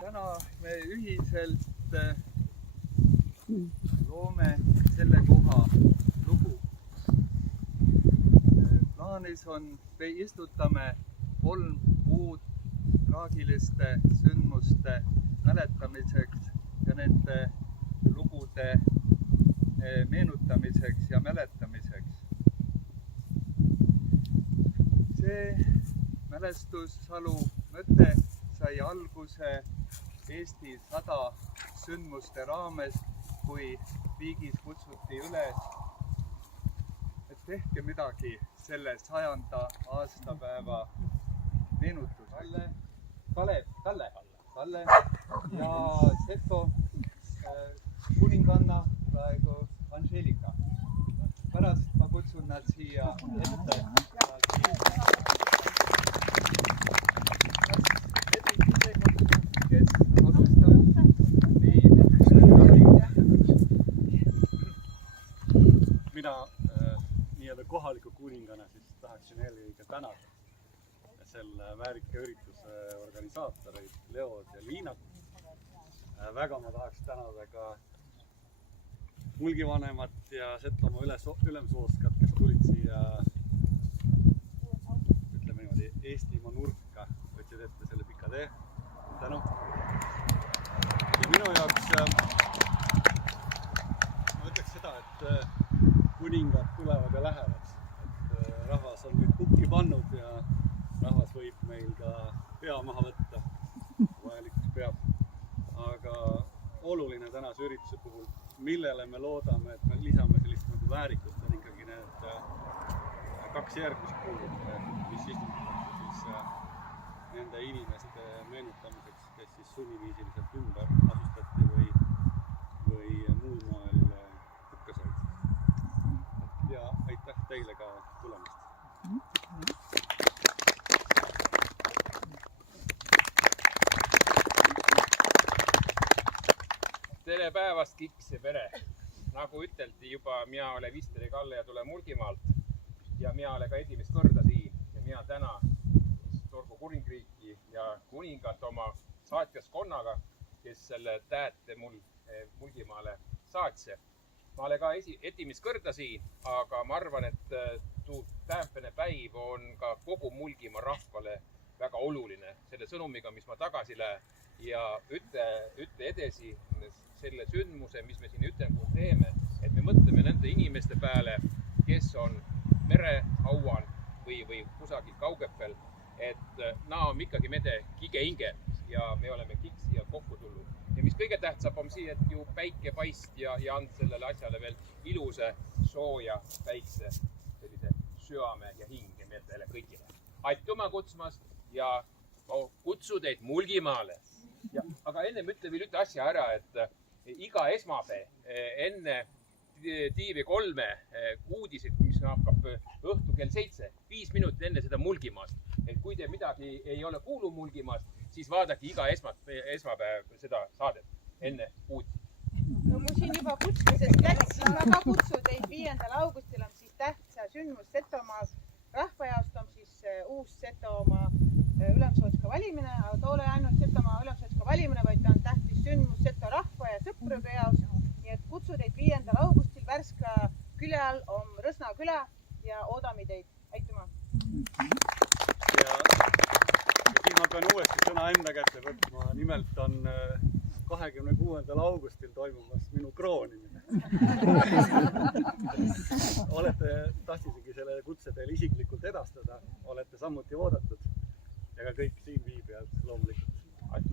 Täna me ühiselt loome selle koha lugu. Plaanis on, me istutame 3 kuud traagiliste sündmuste mäletamiseks ja nende lugude meenutamiseks ja mäletamiseks. See mälestussalu mõte sai alguse Eesti 100 sündmuste raames, kui riigis kutsuti üles, et tehke midagi selle 100. aastapäeva meenutuseks. Kalle ja Seto kuninganna, praegu Angelika. Pärast ma kutsun nad siia ette. Mina nii-öelda kohaliku kuningana siis tahaksin eelkõige tänada selle väärika ürituse organisaatoreid Leod ja Liinat. Väga ma tahaks tänada ka Mulgivanemat ja Setomaa Ülemsooskat, kes tulid siia, ütleme niimoodi, Eestimaa nurka, võtsid ette selle pika tee. Tänu. Ja minu jaoks ma ütleks seda, et kuningad tulevad ja lähevad. Et rahvas on nüüd pukki pannud ja rahvas võib meil ka pea maha võtta, vajalikuks peab. Aga oluline tänase ürituse puhul, millele me loodame, et me lisame sellist nagu väärikust, on ikkagi need 2 järgmist kuud, mis istutakse siis nende inimeste meenutamiseks, kes siis sunniviisiliselt ümber asustati või muul moel hukka said. Ja aitäh teile ka tulemast. Tere päevast, Kiks ja pere! Nagu üteldi juba, mina olen Visteri Kalle ja tulen Mulgimaalt ja mina olen ka esimest korda siin ja mina täna Torgu kuningriiki ja kuningat oma saatjaskonnaga, kes selle tähte mul Mulgimaale saatse. Ma olen ka esimest korda siin, aga ma arvan, et tähtpäevane päiv on ka kogu Mulgimaa rahvale väga oluline selle sõnumiga, mis ma tagasi lähen ja ütle edasi selle sündmuse, mis me siin Ütenkuul teeme, et me mõtleme nende inimeste peale, kes on merehauan või kusagil kaugepel, et naam ikkagi mede kige inge ja me oleme kõik siia kokku tulnud. Ja mis kõige tähtsam on siia, et ju päike paist ja and sellele asjale veel iluse, sooja päikse, sellise süame ja hinge meeltele kõigile. Aitüma kutsumast ja kutsu teid Mulgimaale. Aga ennem ütle veel ütle asja ära, et iga esmapäev enne TV3 uudised, mis hakkab õhtu kell 7, 5 minutit enne seda Mulgimaast. Et kui te midagi ei ole kuulu Mulgimaast, siis vaadake iga esmapäev seda saadet enne uudist. No mul siin juba kutsumisest läks, ma ka kutsu teid 5. augustil on siis tähtsa sündmus Setomaal. Rahvajaost on siis uus Setomaa Ülemsootska valimine, aga toole ainult Setomaa Ülemsootska valimine, vaid ta on tähtis sündmus Seto rahva ja sõprade jaoks. Nii et kutsu teid 5. augustil Värska küla all on Rõsna küla ja oodame teid. Aitüma! Ja siin ma pean uuesti sõna enda kätte võtma. Nimelt on 26. augustil toimumas minu kroonimine. tahtsisegi selle kutse teile isiklikult edastada, olete samuti oodatud ja ka kõik siin viibijad loomulikult. Aitäh!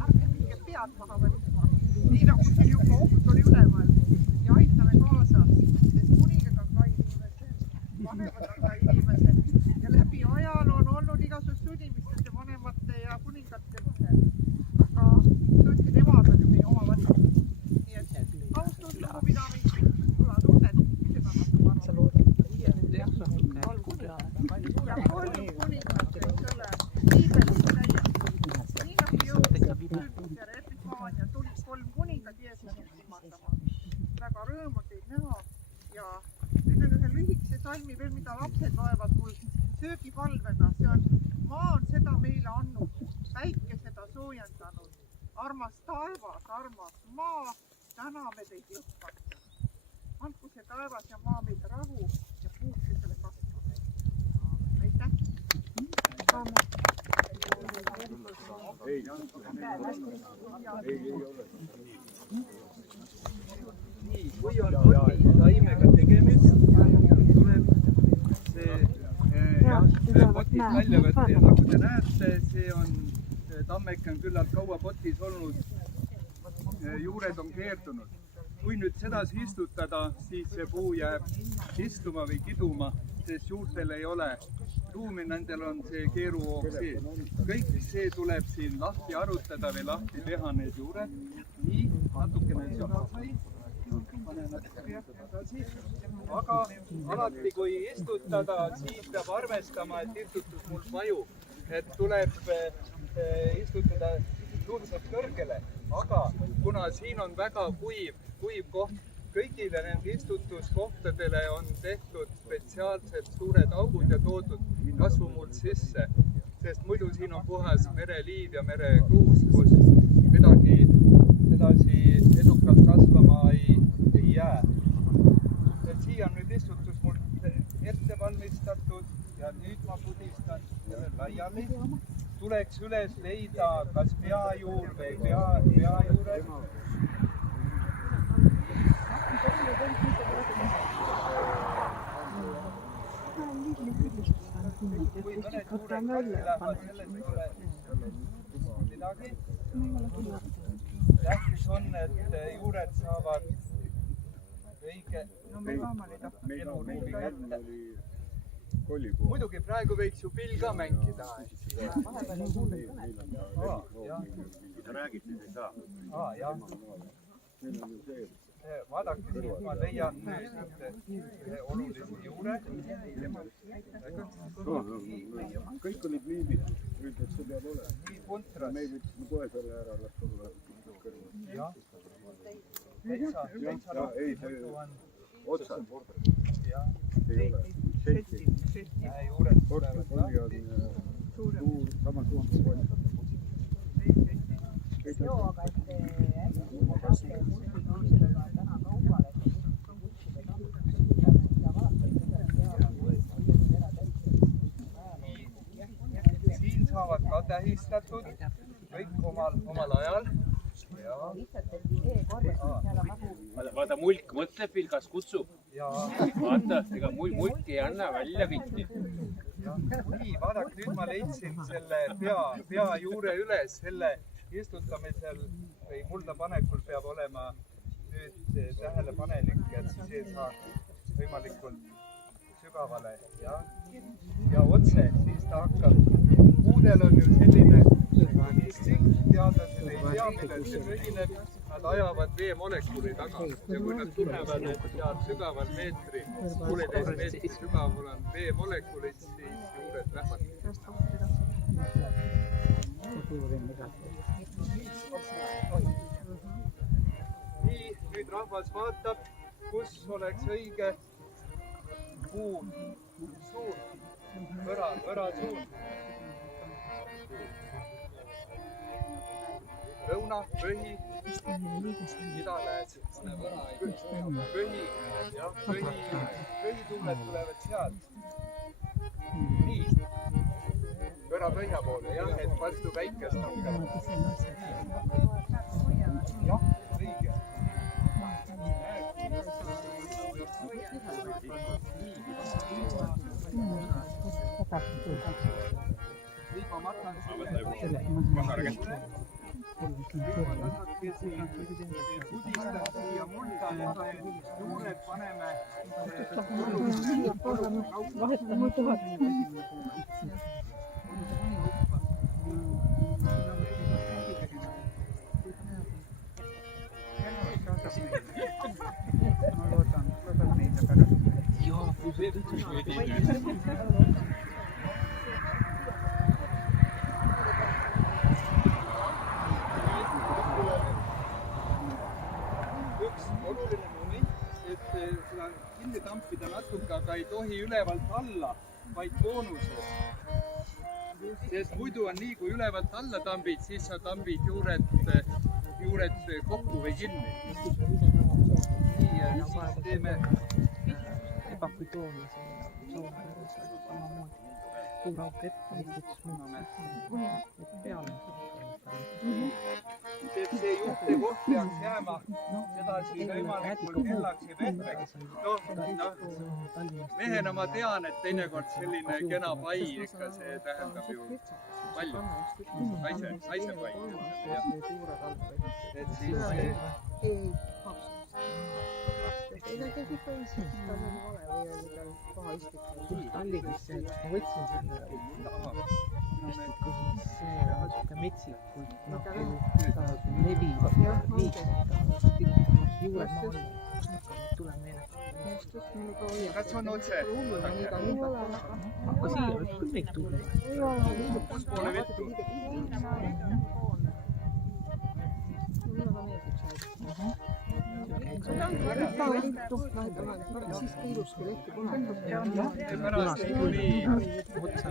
Ärge minge pead maha võtma, nii nagu siin juba oht oli üleval ja aitame kaasa, sest kuningad on ka inimesed, vanemad on ka inimesed ja läbi ajaloo on olnud igasugust sõdimist vanemate ja kuningate vahel, aga tõesti nemad on ju meie oma vanemad. Nii et austus, lugupidamist, tunnet, seda natuke arvab. Ja kolm kuningat selle liibelist täiesti. Nii nagu jõudis Sündmusjärje Epifaania, tulid kolm kuningat Jeesust ilmastama. Väga rõõm on teid näha ja ütlen ühe lühikese salmi veel, mida lapsed loevad mul söögipalvena. See on: maa on seda meile andnud, päike seda soojendanud. Armas taevas, armas maa, täname teid lõppaks. Andku see taevas ja maa meid rahu ja puhkusele kasvame. Aitäh! Nii, kui on poti taimega tegemist, tuleb see potist välja võtta ja nagu te näete, see on, tammeke on küllalt kaua potis olnud, juured on keerdunud. Kui nüüd sedasi istutada, siis see puu jääb istuma või kiduma, sest juurtel ei ole ruumi, nendel on see keeruhoog sees. Kõik see tuleb siin lahti arutada või lahti teha need juured. Nii, natukene sama sai. Aga alati kui istutada, siis peab arvestama, et istutus mul vajub. Et tuleb istutada suhteliselt kõrgele. Aga kuna siin on väga kuiv koht, kõigile nende istutuskohtadele on tehtud spetsiaalselt suured augud ja toodud kasvumuld sisse, sest muidu siin on puhas mereliiv ja merekruus, kus midagi edasi edukalt kasvama ei jää. Et siia on nüüd istutus mul ette valmistatud ja nüüd ma pudistan selle laiali. Tuleks üles leida kas peajuur või peajuured. Kui mõned juured lahti lähevad, sellest ei ole midagi. Tähtis on, et juured saavad õige eluruumi kätte. Muidugi praegu võiks ju pill ka mängida. Mida räägid, siis ei saa. Vaadake, siis ma leian ühe olulise juure. Kõik olid liibid, nüüd et see peab olema. Nii puntras. Meil ütlesime kohe selle ära, las olla kõrval. Jah. Täitsa rohkem on. Otsad. Jah. Ei ole. Juured Porto tulevad kolli on sama suur kui kolli. Joo, aga et äkki laske multikultuuridega täna kaubale, siis kutsida ja vaadata, siin saavad ka tähistatud kõik omal ajal. Vaata, mulk mõtleb, vilgas kutsub. Vaata, ega mulk ei anna välja kõiki. Nii, vaadake, nüüd ma leidsin selle peajuure üles, selle istutamisel või mulda panekul peab olema nüüd tähelepanelik, et see saab võimalikult sügavale ja otse, siis ta hakkab. Puudel on ju selline instinkt, teadlased ei tea, millel see põhineb, nad ajavad veemolekuli taga ja kui nad tunnevad, et seal sügaval meetri, 1,5 meetri sügaval on veemolekulid, siis juured lähevad. Nii, nüüd rahvas vaatab, kus oleks õige puu suund, võra suund. Lõuna, põhi, ida-lääs, põhituuled tulevad sealt. Nii, põhja poole, jah, et vastu päikest hakkab. jah, õige. Liiva matas pudistab siia mulda ja juured paneme ma loodan meile pärast. Üks oluline moment, et seda kinni tampida natuke, aga ei tohi ülevalt alla, vaid boonuses. Sest muidu on nii, kui ülevalt alla tambid, siis sa tambid juured kokku või kinni. Nii, ja siis teeme see juhte koht peaks jääma sedasi võimalikult kellaks ja pehmeks. Mehena ma tean, et teinekord selline kena pai ikka see tähendab ju palju. Naise pai. Et siis metsikult leviv juured maal tuleb meile. kas on otse? Aga siia võib küll neid tulla. Kus poole vettu? Siiski ilusti lehti punastab. Pärast tuli otsa.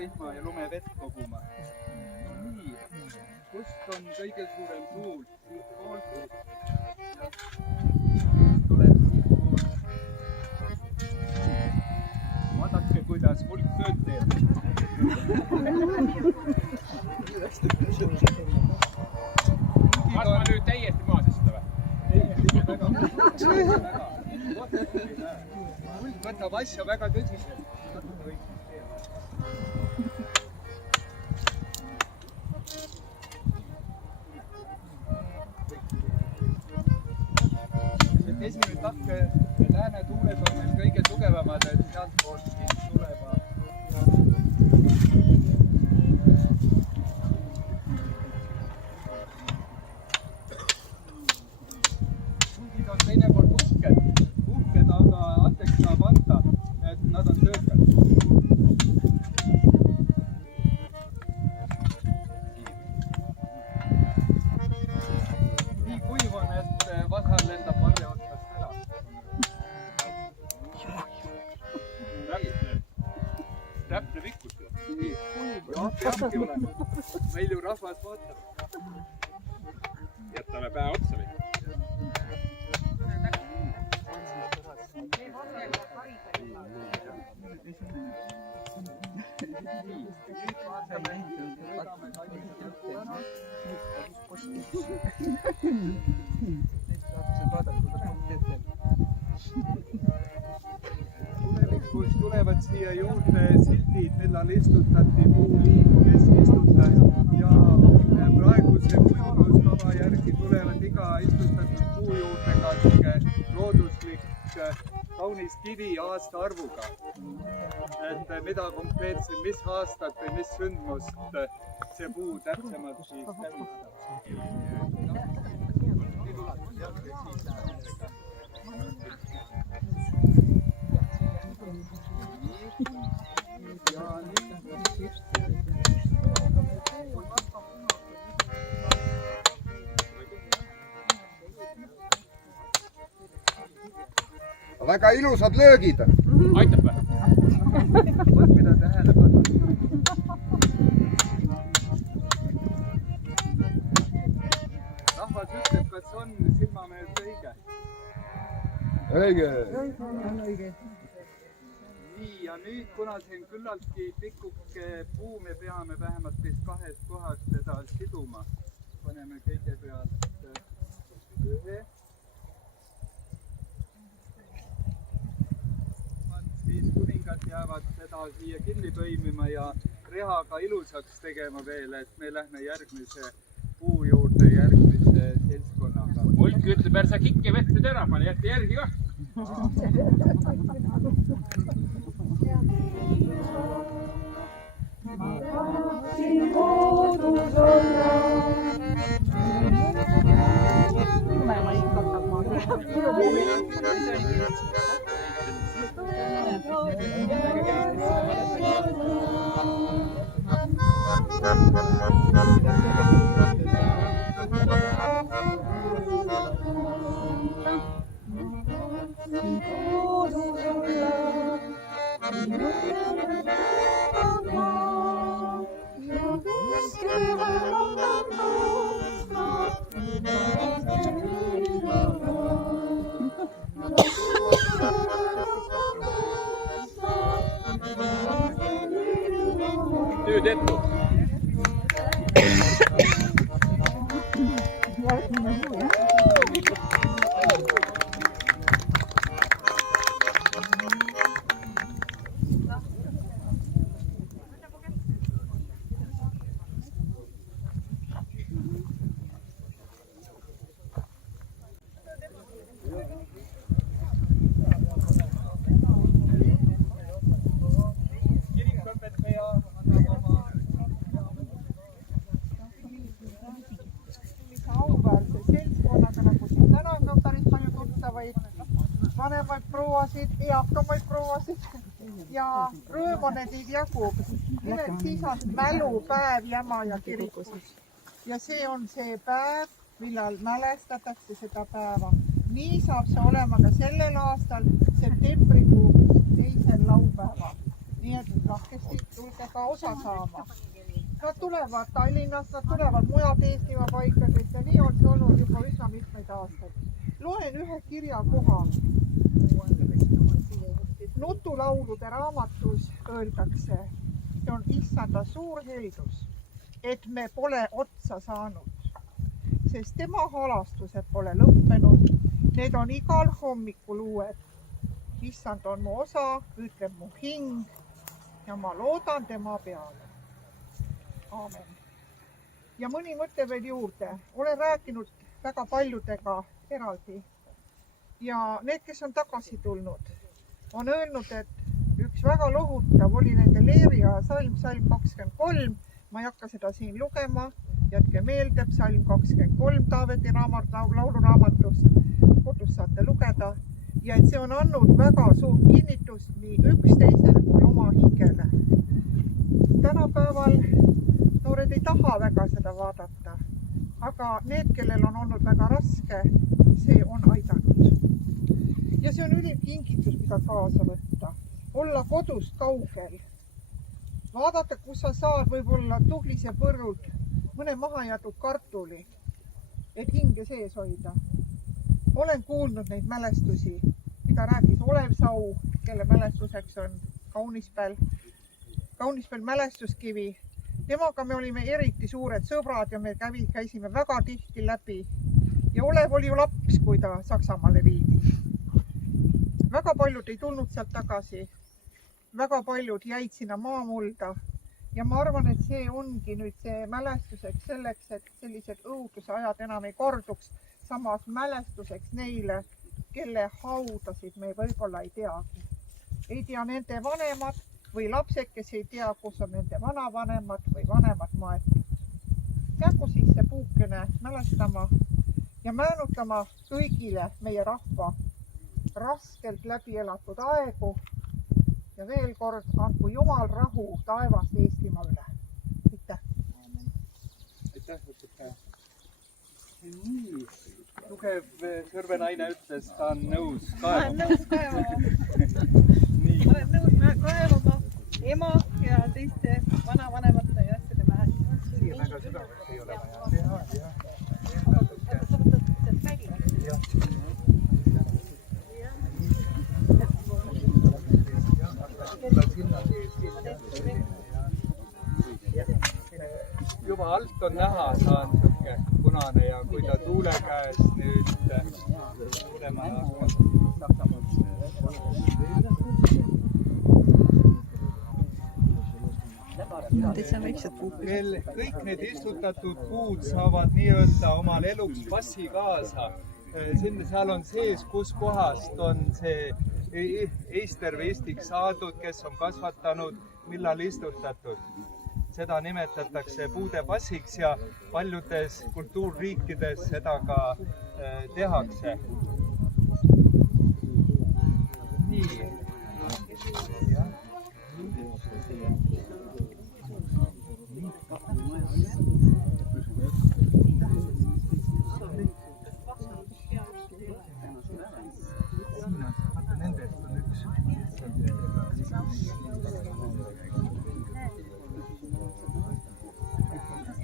vihma ja lumevett koguma. Nii, kust on kõige suurem tuul? Siitpoolt. Tuleb siitpoolt. Vaadake, kuidas hulk tööd teeb. Kas ma nüüd täiesti maas istuda või? Hulk võtab asja väga tõsiselt. Esimene takk lääne tuules on meil kõige tugevamad, et sealt poolt siis tulevad. Kuldid on teinekord uhked, aga andeks saab anda, et nad on töökad. Nii kuiv on, et vasar lendab varre otsast ära. Täpne pikkus. Jah, peabki olema. Meil ju rahvas vaatab. Jätame pää otsa või? Tulevikus tulevad siia juurde sildid, millal istutati puuliik, kes istutas ja praeguse kujunduskava järgi tulevad iga istutatud puu juurde ka looduslik kaunis kivi aastaarvuga. Et mida konkreetselt, mis aastat või mis sündmust see puu täpsemalt siis tähistab. Väga ilusad löögid. Aitab või? Vot mida nii, ja nüüd, kuna see on küllaltki pikuke puu, me peame vähemalt vist 2 kohast teda siduma. Paneme kõigepealt ühe. Siis kuningad jäävad seda siia kinni põimima ja rehaga ilusaks tegema veel, et me lähme järgmise puu juurde järgmise seltskonnaga. Mulk ütleb, ärsa kikke vette ära, pane jätta järgi ka. Töö tehtud. Vanemaid prouasid, eakamaid prouasid ja rõõm on, et neid jagub. Nimelt siis on mälupäev Jämaja kirikus. Ja see on see päev, millal mälestatakse seda päeva. Nii saab see olema ka sellel aastal septembrikuu 2. laupäeva. Nii et lahkesti tulge ka osa saama. Nad tulevad Tallinnast, nad tulevad mujalt Eestimaa paikadest ja nii on see olnud juba üsna mitmeid aastaid. Loen ühe kirjakoha. Nutulaulude raamatus öeldakse, see on issanda suur heldus, et me pole otsa saanud, sest tema halastused pole lõppenud, need on igal hommikul uued. Issand on mu osa, ütleb mu hing ja ma loodan tema peale. Aamen. Ja mõni mõte veel juurde. Olen rääkinud väga paljudega eraldi. Ja need, kes on tagasi tulnud, on öelnud, et üks väga lohutav oli nende Leeria salm 23. Ma ei hakka seda siin lugema. Jätke meelde, salm 23 Taaveti lauluraamatust. Kodus saate lugeda. Ja et see on andnud väga suurt kinnitust nii üksteisele kui oma hingele. Tänapäeval noored ei taha väga seda vaadata, aga need, kellel on olnud väga raske, see on aidanud. Ja see on ülikingitus, mida kaasa võtta. Olla kodust kaugel. Vaadata, kus sa saad võib-olla tuhlise põrrult mõne mahajätud kartuli, et hinge sees hoida. Olen kuulnud neid mälestusi, mida rääkis Olev Sau, kelle mälestuseks on Kaunispäel mälestuskivi. Temaga me olime eriti suured sõbrad ja me käisime väga tihti läbi. Ja Olev oli ju laps, kui ta Saksamaale viidi. Väga paljud ei tulnud sealt tagasi. Väga paljud jäid sinna maamulda. Ja ma arvan, et see ongi nüüd see mälestuseks selleks, et sellised õuduse ajad enam ei korduks. Samas mälestuseks neile, kelle haudasid me võib-olla ei teagi. Ei tea nende vanemad või lapsed, kes ei tea, kus on nende vanavanemad või vanemad maetud. Jäägu siis see puukene mälestama ja määnutama kõigile meie rahva raskelt läbi elatud aegu. Ja veel kord andku Jumal rahu taevast Eestimaa üle. Aitäh! Aitäh, õpetaja! Nii, tugev sõrvenaine ütles, ta on nõus kaevama. Ma olen nõus kaevama. Ma olen nõus kaevama ema ja teiste vanavanemate ja asjade vähe. Siia väga südameks ei ole vaja teha. Aga sa võtad sealt välja. juba alt on näha, ta on siuke punane ja kui ta tuule käes nüüd tulema hakkab. Kõik need istutatud puud saavad nii-öelda omal eluks passi kaasa. Seal on sees, kus kohast on see eister või istik saadud, kes on kasvatanud, millal istutatud. Seda nimetatakse puude passiks ja paljudes kultuurriikides seda ka tehakse. Nii.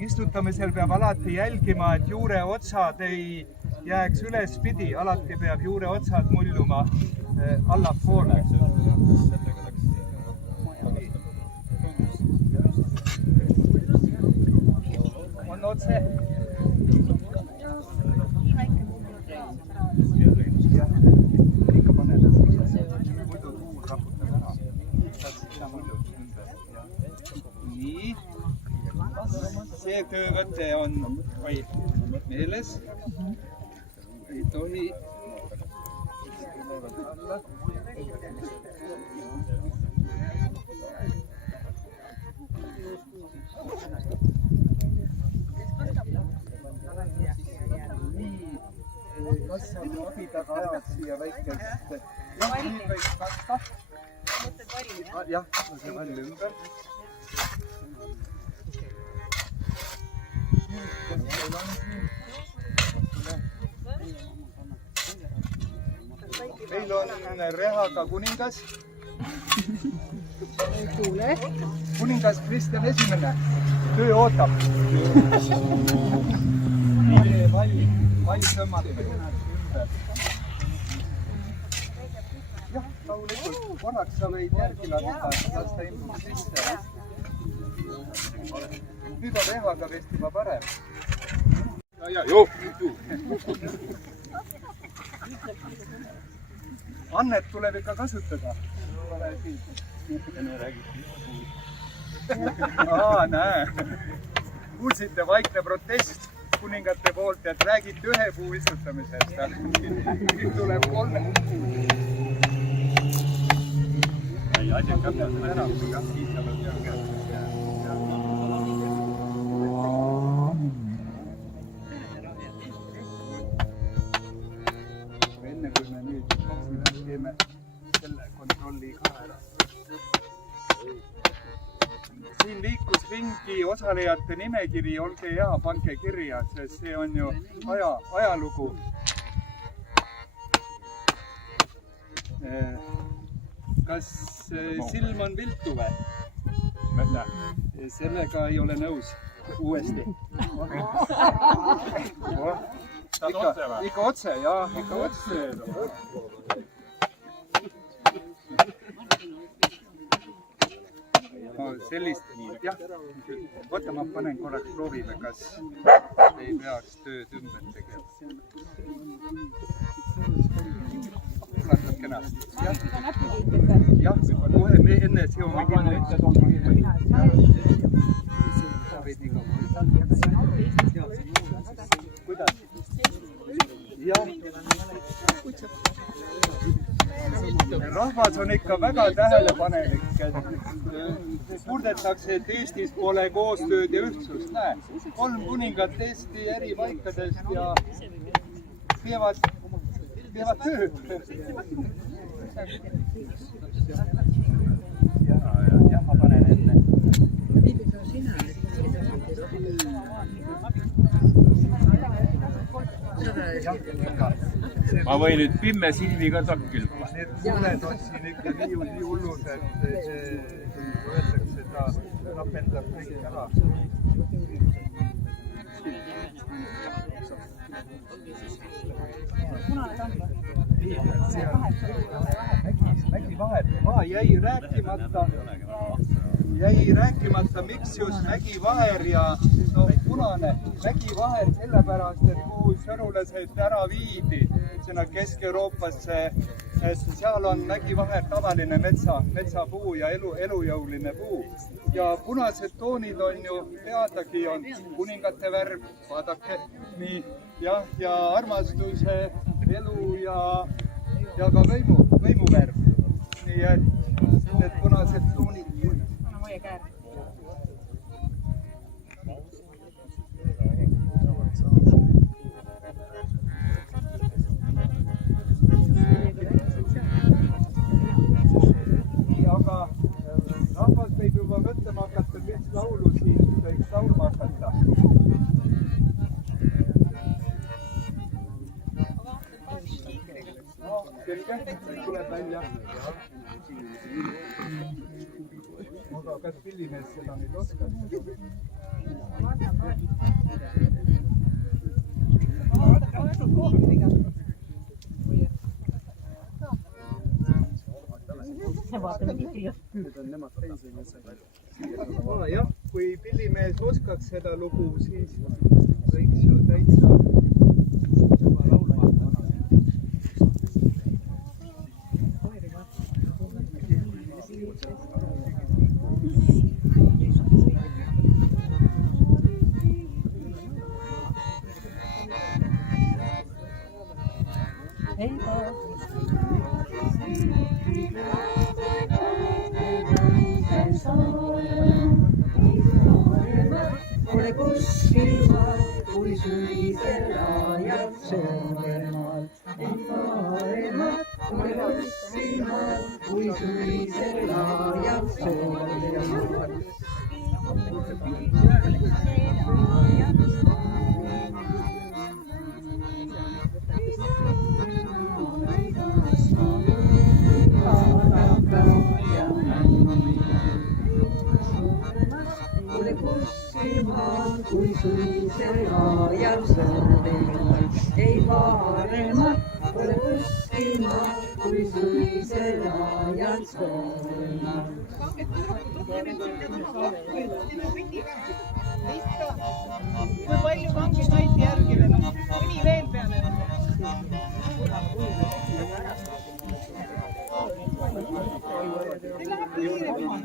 Istutamisel peab alati jälgima, et juure otsad ei jääks ülespidi, alati peab juure otsad mulluma allapoole. On otse? Ikka paneme, muidu tuul raputab ära. Nii. See töövõte on meeles. Ei tohi. Kas sa abi taga ajad siia väikest? Jah, nüüd võiks kasta. Jah, see valli ümber. Meil on rehaga kuningas. Kuningas Kristjan Esimene. Töö ootab. Vall tõmmata ümber. Jah, rahulikult. Korraks sa võid järgi lasta imbuks sisse. Nüüd on rehaga vist juba parem. Annet tuleb ikka kasutada. Näe. Kuulsite vaikne protest kuningate poolt, et räägite ühe puu istutamisest. Nüüd tuleb 3. Ei, asjad kapjad ära. Enne kui me nüüd teeme selle kontrolli ka ära. Siin liikus ringi osalejate nimekiri, olge hea, pange kirja, sest see on ju ajalugu. Kas silm on viltu või? Sellega ei ole nõus. Uuesti. Ikka otse, jah, ikka otse. Sellist, jah, võtta ma panen korraks proovime, kas ei peaks tööd ümber tegema. Ulatad kenasti. Jah, kohe enne seome kinni. Kuidas? Jah. Rahvas on ikka väga tähelepanelik. Kurdetakse, et Eestis pole koostööd ja ühtsust. Näe, 3 kuningat Eesti eri paikadest ja teevad tööd. Jah, ma panen enne. Ma võin nüüd pimme silmi ka takkilma. Need tuuled on siin ikka nii hullud, et öeldakse, ta napendab kõik ära. Äkki vahet, maa jäi rääkimata. jäi rääkimata, miks just Mägivaher ja no, punane Mägivaher, sellepärast, et kuhu sõrulased ära viidi sinna Kesk-Euroopasse, et seal on Mägivaher tavaline metsapuu ja elujõuline puu. Ja punased toonid on ju teadagi, on kuningate värv, vaadake, nii, ja armastuse, elu ja ka võimu värv. Nii et need punased toonid. Anna mulle käär. Aga rahvas võib juba mõtlema hakata, mis laulu siin võiks laulma hakata. Selge, tuleb välja. Aga kas pillimees seda nüüd oskab? Jah, kui pillimees oskaks seda lugu, siis võiks ju täitsa juba laulma hakata. Ole kuskil maal, kui sügisel ajab Soomemaal. Ei maailmal, ole kuskil maal, kui sügisel ajab Soomemaal. Ole kuskil maal, kui sügisel ajab Soomemaal. Ei maailmal, ole kuskil maal, kui sügisel ajab Soomemaal. Kui palju kangis naisi järgi veel on? Mõni veel peale nende? See läheb kiiremini.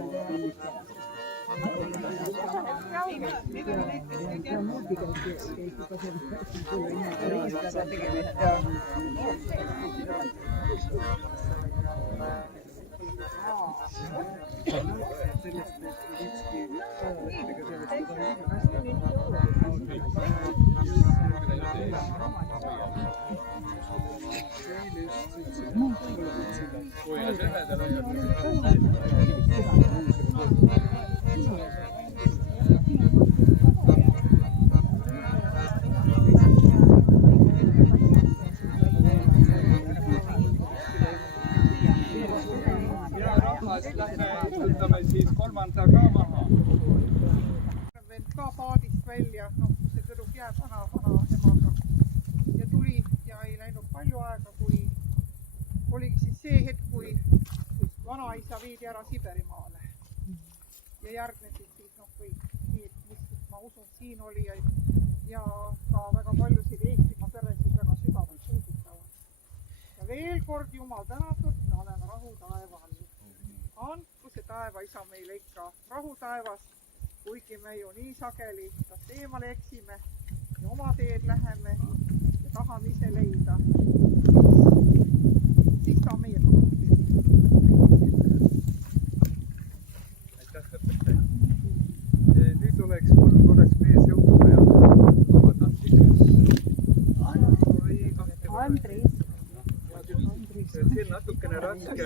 Võtame siis kolmanda ka maha. Vend ka paadist välja, see tüdruk jääb vana emaga ja tuli ja ei läinud palju aega, kui oligi siis see hetk, kui vanaisa viidi ära Siberimaale ja järgnesid siis kõik need, mis ma usun siin oli ja ka väga paljusid Eestimaa peresid väga sügavalt puudutavad. Ja veel kord Jumal tänatud, me oleme rahu taeva all. Andku see taeva isa meile ikka rahu taevas, kuigi me ju nii sageli tast eemale eksime ja oma teed läheme ja tahame ise leida. Siis ka meie tuleb. Aitäh, õpetaja. Nüüd oleks mul korraks mees jõudu peal. Vabatahtlikus. Andris. See on natukene raske.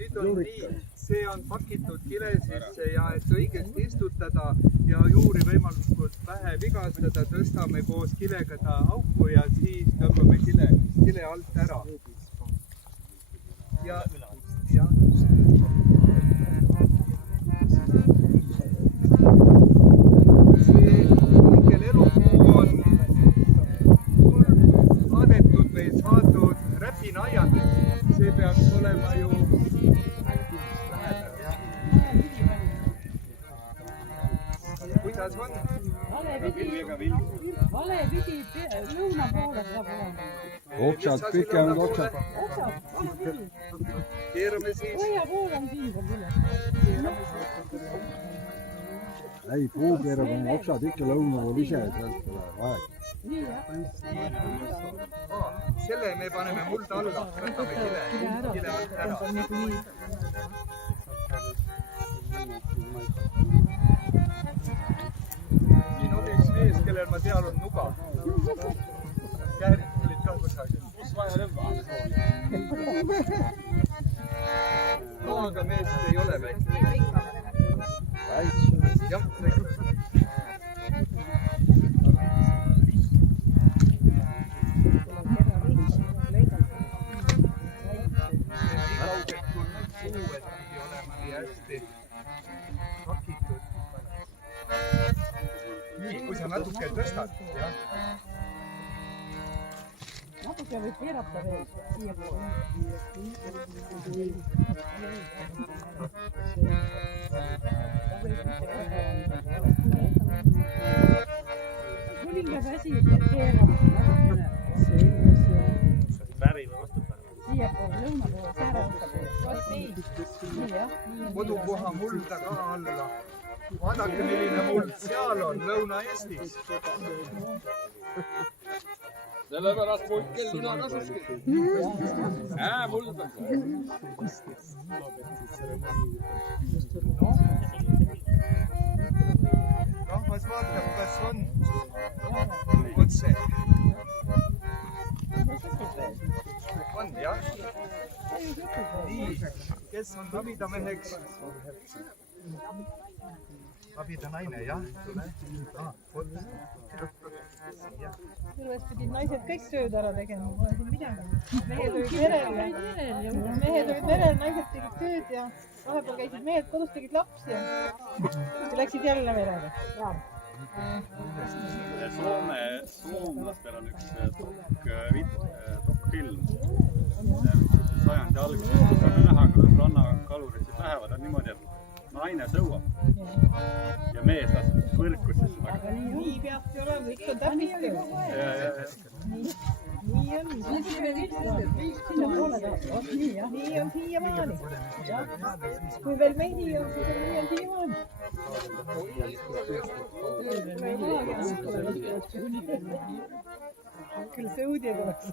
Nüüd on nii, see on pakitud kile sisse ja et õigesti istutada ja juuri võimalikult vähe vigastada, tõstame koos kilega ta auku ja siis tõmbame kile alt ära. Ja see õigel elupuu on saadetud või saadud räpinaiandist. See peaks olema ju lähedal. otsas on. Vilmiga vilm. valepidi lõuna poole peab olema. Otsad, pikemad otsad. Otsad, valepidi. Keerame siis. Põhja pool on siin veel üles. Ei, puu keerab oma otsad ikka lõuna pool ise, sealt tuleb aeg. Nii jah. Selle me paneme mulda alla, võtame kile alt ära. Siin oli üks mees, kellel ma tean on nuga. Käärid tulid ka kusagil. Kus vaja lõmba? Noaga meest ei ole väike. Jah, kui sa natuke tõstad, jah. Natuke võib keerata veel siia poole. Kuninga väsi keerab siia poole, lõuna poole, säärata poole. Nii jah. Kodukoha mulda ka alla. Vaadake, milline muld seal on, Lõuna-Eestis. Sellepärast muld kell nina kasuski. Muld on see. Rahvas vaatab, kas on otse. On, jah? Nii, kes on abidameheks? Abida naine, jah? Sellest pidid naised kõik tööd ära tegema, pole siin midagi. Mehed olid merel, naised tegid tööd ja vahepeal käisid mehed kodus, tegid lapsi ja läksid jälle merele. Soomlastel on üks dokfilm sajandi alguses, kus on näha, kuidas rannakalurid siis lähevad, on niimoodi, et naine sõuab ja mees laseb võrku siis seda. Nii peabki olema, kõik on täppistöö. Nii on. Nii on siiamaani. Kui veel mehi on, siis nii on siiamaani. Küll sõudjad oleks.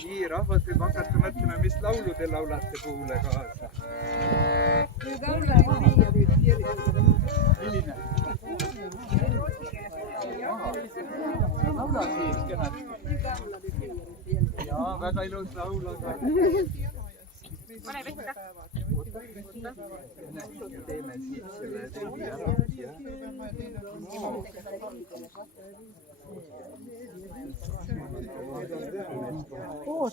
Nii, rahvas võib hakata mõtlema, mis laulu te laulate puhule kaasa. Milline? Laula siis kenasti. Jaa, väga ilus laul, aga... Pane pihta. Teeme siit selle teine ära.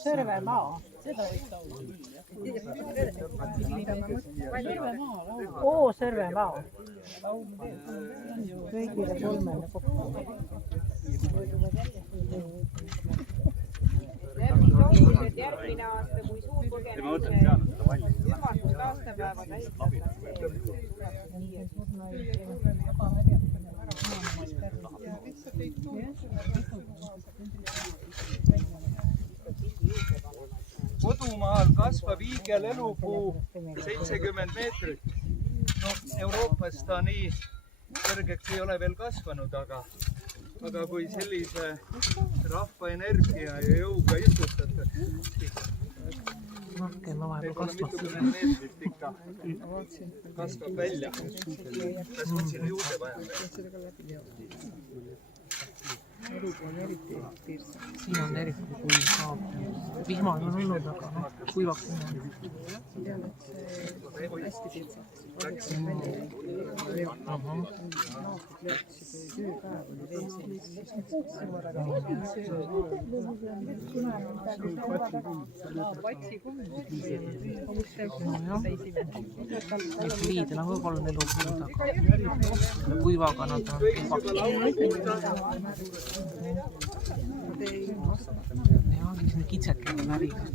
Sõrvemaa, seda võiks laulda. Sõrvemaa. Kõigile kolmele kokku. Järgmine aasta, kui suurkogemise ümardust aastapäeva tähistab. Kodumaal kasvab hiigel elupuu 70 meetrit. No, Euroopas ta nii kõrgeks ei ole veel kasvanud, aga kui sellise rahva energia ja jõuga istutatakse, siis mitukümmend meetrit ikka kasvab välja. Kas on sinna juurde vaja? Siin on eriti kuiv saab. Vihmad on olnud, aga kuivaks on. Hästi pitsaks. Liidel on ka 3 elupuud, aga kuivaga nad on kuivaks. Ja siis need kitsekad on värikas.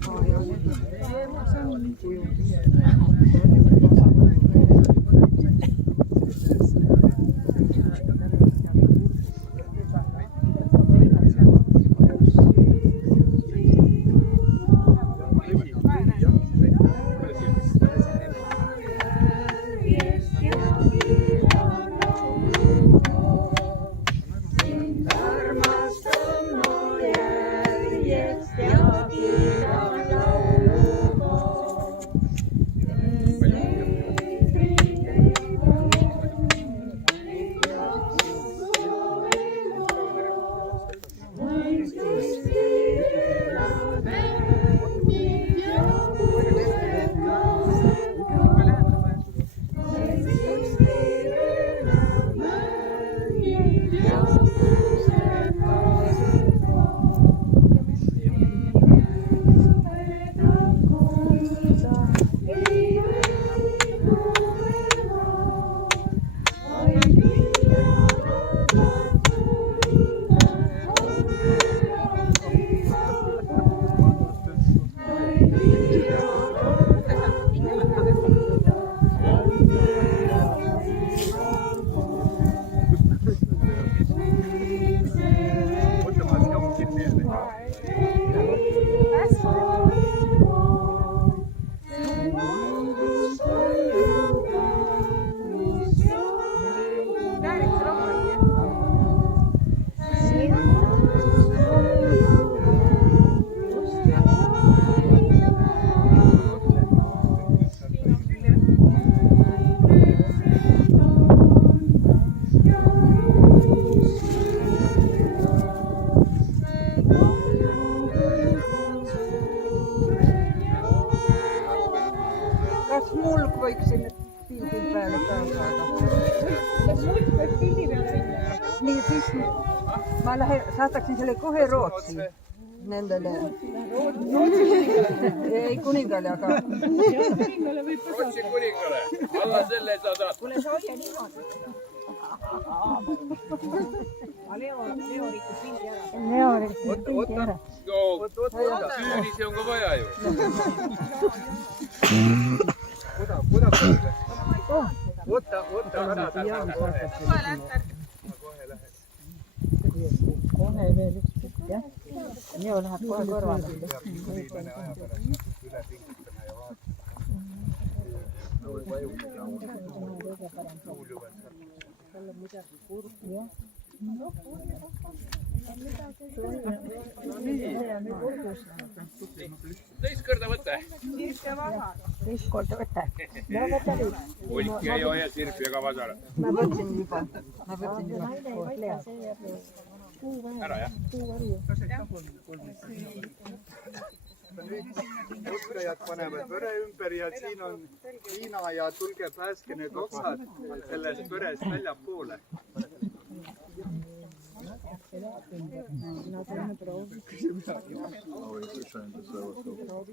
Vääriks rahvalt. Kas mulk võiks sinne pildi peale ka saada? Kas mulk võib pildi peal sinna? Nii, siis ma saadaksin selle kohe Rootsi nendele. Ei kuningale, aga... Rootsi kuningale, alla selle sa saad. Kuule, sa hoia niimoodi. Leo rikkus pildi ära. Küünisi on ka vaja ju. Võta ära täna kohe. Kohe lähed. Kohe veel üks tükk, jah? Leo läheb kohe kõrvale. Viimane aja pärast üle pingutama ja vaatama. Tuul juvel saab. Teist korda võte. Teist korda võtta. Ulk ei hoia sirpi ega vasara. Ma võtsin juba. Ära jah. Oskajad panevad võre ümber ja siin on Liina ja tulge pääske need oksad sellest võrest väljapoole.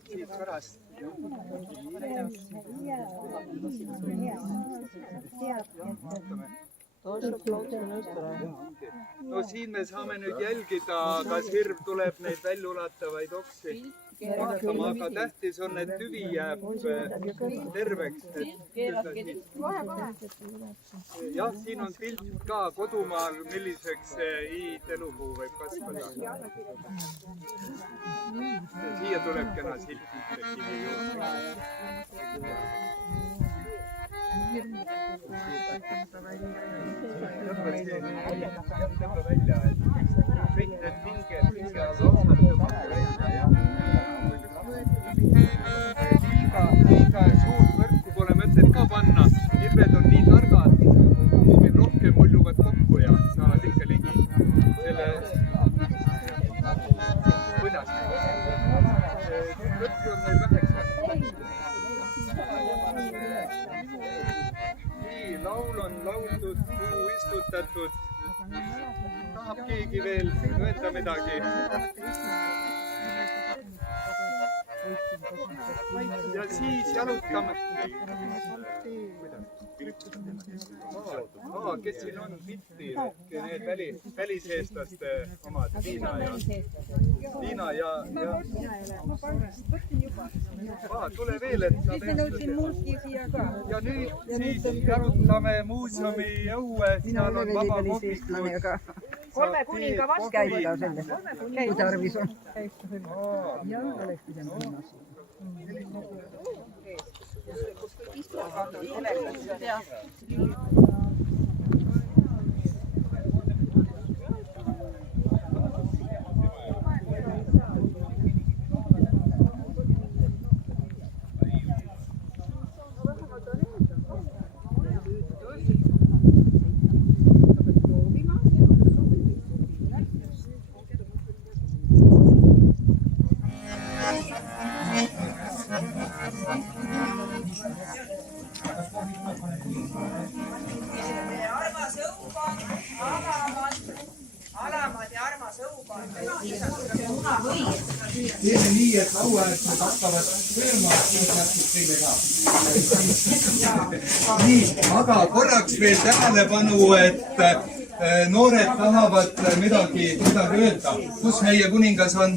Siit pärast. No siin me saame nüüd jälgida, kas hirv tuleb neid väljaulatavaid oksi vaatama, aga tähtis on, et tüvi jääb terveks. Jah, siin on pilt ka kodumaal, milliseks hiidelupuu võib kasvada. Siia tuleb kena silt kivi juurde. Tõmba välja, et kõik need pinged oksad tõmmata välja. Liiga suurt võrku pole mõtet ka panna. Hirved on nii targad, kuumid rohkem muljuvad kokku ja saavad ikka ligi. Kuidas? Võrku on meil väheks. Nii, laul on lauldud, puu istutatud. Tahab keegi veel öelda midagi? Ja siis jalutame. Kes siin on pilti? Need väliseestlaste omad, Liina ja... Tule veel, et saab ja nüüd siis jalutame muuseumi õue, seal on vaba kohvikud. 3 kuninga vastu. Käib tarvis on. Teeme nii, et lauaäärsed hakkavad sööma, siis jätkub teile ka. Nii, aga korraks veel tähelepanu, et noored tahavad midagi öelda. Kus meie kuningas on?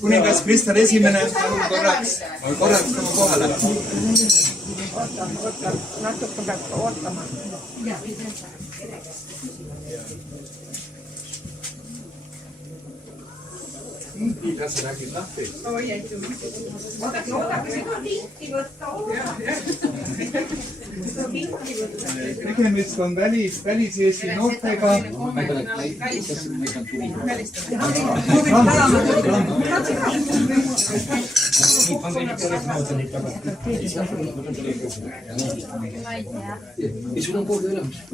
Kuningas Krister Esimene, korraks oma kohale. Natuke peab ootama. Kas sa räägid lahti? Tegemist on väliseesti noortega.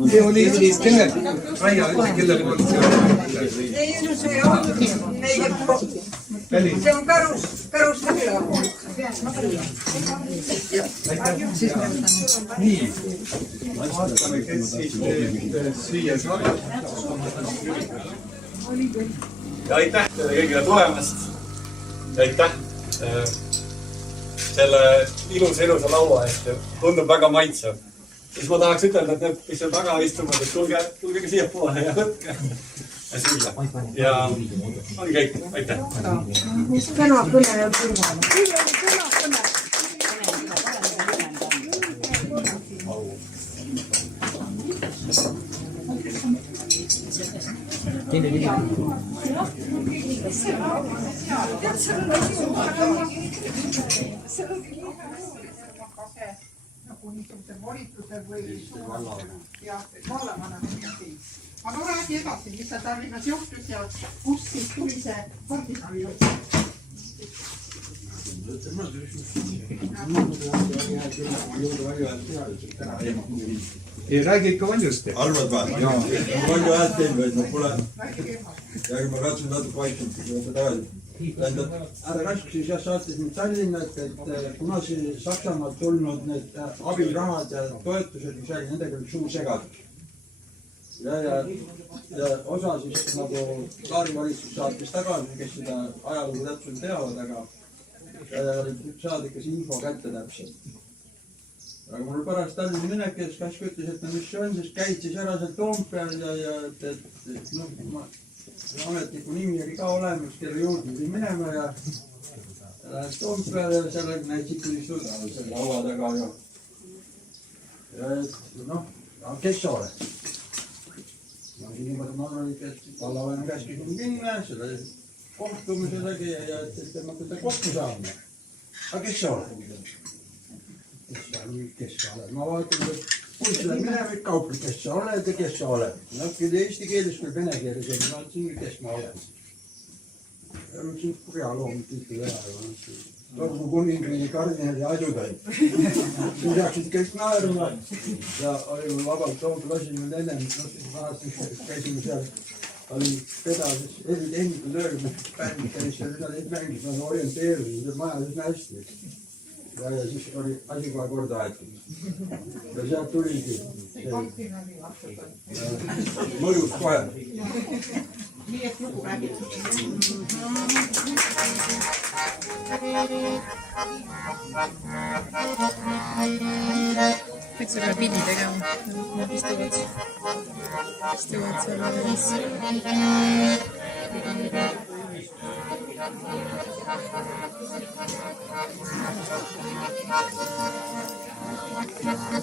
See oli siis kellele see on karus nii, vaatame, kes siis süüa saab. Ja aitäh teile kõigile tulemast. Ja aitäh selle ilusa laua eest. Tundub väga maitsev. Siis ma tahaks ütelda, et need, mis on taga istuvad, et tulge ka siia poole ja võtke süüa. Ja ongi kõik. Aitäh. täna kõne ja turvama. nagu niisugusel volitusel või vallavanem. Aga räägi edasi, mis sa Tallinnas juhtus ja kust siis tuli see kardinali jutt? Ei räägi ikka valjusti. Arvad või? Palju häält teinud või? No pole. Ja ma katsun natuke vaikselt, kui võtta tagasi. Härra Kask siis jah saatis mind Tallinna, et kunagi Saksamaalt tulnud need abirahad ja toetused, mis oli, nendega oli suur segadus. Ja osa siis nagu Laari valitsus saatis tagasi, kes seda ajalugu täpselt teavad, aga saada ikka see info kätte täpselt. Aga mul pärast Tallinna minekes Kask ütles, et mis see on, siis käid siis ära seal Toompeal ja ametniku nimi oli ka olemas, kelle juurde pidi minema ja lähed Toompeale ja seal näitsid tuli suda selle laua taga ja noh, kes sa oled? Ma niimoodi ma arvan, et vallavanem käskis minna, selle kohtumise tegi ja et tema teda kokku saama. Aga kes sa oled? Kes sa oled? Ma vaatan, et kui sa lähed minema, et kauplik, kes sa oled ja kes sa oled. No küll eesti keeles, küll vene keeles, ma vaatasin, kes ma olen. Ja ma siin realoomid tihti ära. Torgu kuningriigi kardinali ajutäid. Siin saaksid kõik naeruma ja oli mul vabalt Toompe lasime enne, käisime seal, oli pedases eritehniku tööl, bänd käis seal, neid mängis, ma orienteerusin, see majas üsna hästi. Ja siis oli asi kohe korda aetud. Ja sealt tuligi mõjus kohe. Nii et lugu räägib. Kõik sa pead pildi tegema. Nad istuvad seal ees. Thank you.